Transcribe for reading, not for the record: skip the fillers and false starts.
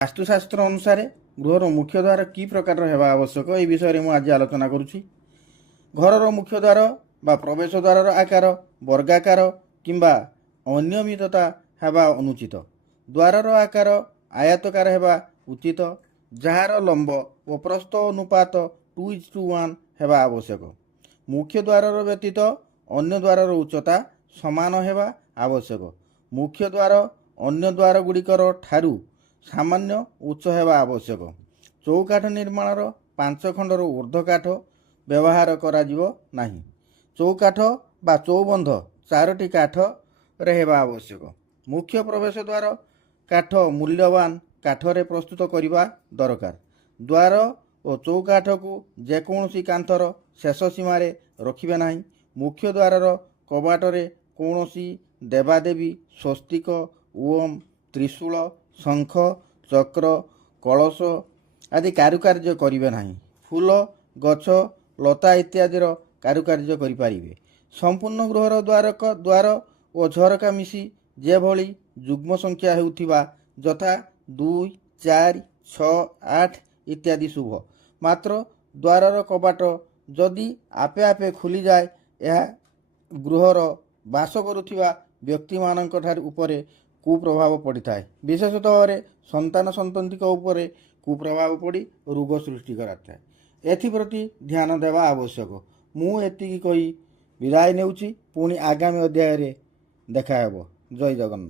ବାସ୍ତୁଶାସ୍ତ୍ର ଅନୁସାରେ ଗୃହର ମୁଖ୍ୟ ଦ୍ୱାର କି ପ୍ରକାରର ହେବା ଆବଶ୍ୟକ ଏହି ବିଷୟରେ ମୁଁ ଆଜି ଆଲୋଚନା କରୁଛି। ଘରର ମୁଖ୍ୟ ଦ୍ୱାର ବା ପ୍ରବେଶ ଦ୍ୱାରର ଆକାର ବର୍ଗାକାର କିମ୍ବା ଅନିୟମିତତା ହେବା ଅନୁଚିତ। ଦ୍ୱାରର ଆକାର ଆୟତକାର ହେବା ଉଚିତ, ଯାହାର ଲମ୍ବ ଓ ପ୍ରସ୍ଥ ଅନୁପାତ 2:1 ହେବା ଆବଶ୍ୟକ। ମୁଖ୍ୟ ଦ୍ୱାରର ବ୍ୟତୀତ ଅନ୍ୟ ଦ୍ୱାରର ଉଚ୍ଚତା ସମାନ ହେବା ଆବଶ୍ୟକ। ମୁଖ୍ୟ ଦ୍ୱାର ଅନ୍ୟ ଦ୍ୱାରଗୁଡ଼ିକର ଠାରୁ ସାମାନ୍ୟ ଉଚ୍ଚ ହେବା ଆବଶ୍ୟକ। ଚୌକାଠ ନିର୍ମାଣର 5 ଖଣ୍ଡର ଊର୍ଦ୍ଧ୍ୱ କାଠ ବ୍ୟବହାର କରାଯିବ ନାହିଁ। ଚୌକାଠ ବା ଚୌବନ୍ଧ 4ଟି କାଠରେ ହେବା ଆବଶ୍ୟକ। ମୁଖ୍ୟ ପ୍ରବେଶ ଦ୍ୱାର କାଠ ମୂଲ୍ୟବାନ କାଠରେ ପ୍ରସ୍ତୁତ କରିବା ଦରକାର। ଦ୍ୱାର ଓ ଚୌକାଠକୁ ଯେକୌଣସି କାନ୍ଥର ଶେଷ ସୀମାରେ ରଖିବେ ନାହିଁ। ମୁଖ୍ୟ ଦ୍ୱାରର କବାଟରେ କୌଣସି ଦେବାଦେବୀ, ସ୍ୱସ୍ତିକ, ଓମ୍, ତ୍ରିଶୂଳ, ଶଙ୍ଖ, ଚକ୍ର, କଳସ ଆଦି କାରୁକାର୍ଯ୍ୟ କରିବେ ନାହିଁ। ଫୁଲ, ଗଛ, ଲତା ଇତ୍ୟାଦିର କାରୁକାର୍ଯ୍ୟ କରିପାରିବେ। ସମ୍ପୂର୍ଣ୍ଣ ଗୃହର ଦ୍ୱାର ଓ ଝରକା ମିଶି ଯେଭଳି ଯୁଗ୍ମ ସଂଖ୍ୟା ହେଉଥିବା ଯଥା 2, 4, 6, 8 ଇତ୍ୟାଦି ଶୁଭ। ମାତ୍ର ଦ୍ୱାରର କବାଟ ଯଦି ଆପେ ଆପେ ଖୋଲିଯାଏ, ଏହା ଗୃହର ବାସ କରୁଥିବା ବ୍ୟକ୍ତିମାନଙ୍କ ଉପରେ କୁପ୍ରଭାବ ପଡ଼ିଥାଏ। ବିଶେଷତଃ ଭାବରେ ସନ୍ତାନ ସନ୍ତତିଙ୍କ ଉପରେ କୁପ୍ରଭାବ ପଡ଼ି ରୋଗ ସୃଷ୍ଟି କରାଥାଏ। ଏଥିପ୍ରତି ଧ୍ୟାନ ଦେବା ଆବଶ୍ୟକ। ମୁଁ ଏତିକି କହି ବିଦାୟ ନେଉଛି। ପୁଣି ଆଗାମୀ ଅଧ୍ୟାୟରେ ଦେଖା ହେବ। ଜୟ ଜଗନ୍ନାଥ।